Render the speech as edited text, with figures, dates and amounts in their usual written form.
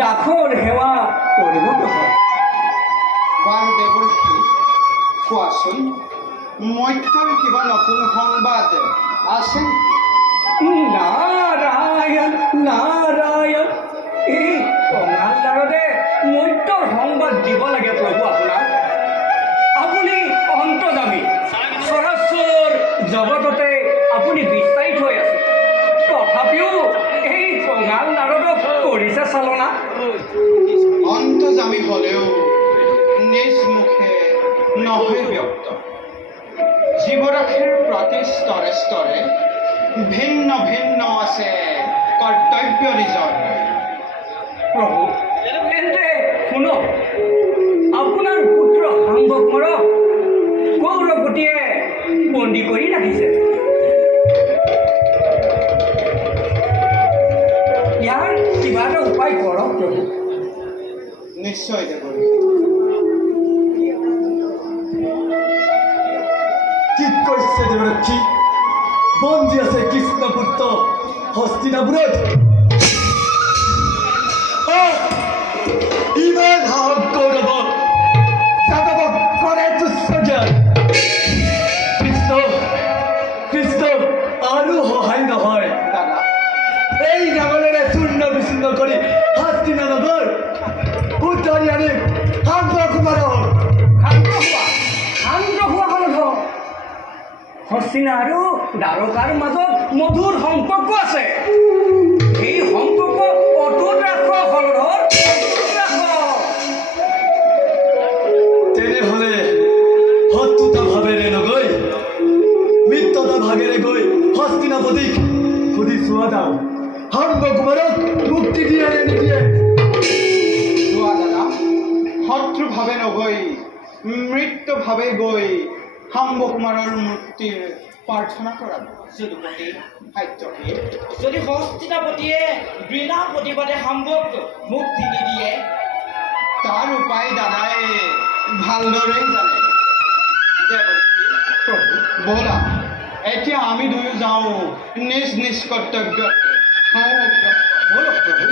দাসৰ সেৱা কৰিব নহয়। বামদেৱৰ কোৱাচোন, মত্যৰ কিবা নতুন সংবাদ আছে? নাৰায়ণ নাৰায়ণ, এই কঙাল নাৰদে মত্যৰ সংবাদ দিব লাগে প্ৰভু আপোনাক। আপুনি অন্তৰ্যামী, চৰাচৰ জগততে আপুনি বিস্তাৰিত হৈ আছে, তথাপিও এই কঙাল নাৰদক কৰিছে চালনা। অন্তৰ্যামী হলেও নিজ মুখে নহয় ব্যক্ত। জীৱৰাশিৰ প্ৰতি স্তৰে স্তৰে ভিন্ন ভিন্ন আছে কৰ্তব্য নিজন। প্ৰভু তেন্তে শুনক, আপোনাৰ পুত্ৰ সাম্বকমৰক কৌৰৱতীয়ে বন্দী কৰি ৰাখিছে। ইয়াৰ কিবা এটা উপায় কৰক প্ৰভু। নিশ্চয় দেৱ। কি কৈছে দেৱৰক্ষী? বন্দী আছে কৃষ্ণপুত্ৰ হস্তিনাপুৰত। ইমান সাহস কৌৰৱ যাদৱক কৰে তুচ্ছ জ্ঞান। কৃষ্ণ আৰু সহায় নহয়। দাদা, এই নাঙলেৰে চূৰ্ণ বিচূৰ্ণ কৰি হস্তিনাপুৰ উত্তৰি আনি সাম্বকুমাৰক শান্ত হোৱা হলধ। হস্তিনা আৰু দ্বাৰকাৰ মাজত মধুৰ সম্পৰ্ক আছে। এই সম্পৰ্ক অটুট ৰাখ হলধৰ, অটুট ৰাখ। তেনেহলে শত্ৰুতা ভাৱেৰে নগৈ মিত্ৰতা ভাগেৰে গৈ হস্তিনাপতিক সুধি চোৱা যাওঁ, সাম্বকুমাৰক মুক্তি দিয়ে নে নিদিয়ে। চোৱা দাদা, শত্ৰুভাৱে নগৈ মৃত্যুভাৱে গৈ সাম্বকুমাৰৰ মুক্তিৰ প্ৰাৰ্থনা কৰাব। যদুপতি, সাত্যকী, যদি হস্তিনাপতিয়ে বিনা প্ৰতিবাদে সাম্বক মুক্তি নিদিয়ে, তাৰ উপায় দাদাই ভালদৰেই জানে। দেৱৰ্ষী, ব'লা এতিয়া আমি দুয়ো যাওঁ নিজ নিজ কৰ্তব্যত। বলক প্ৰভু।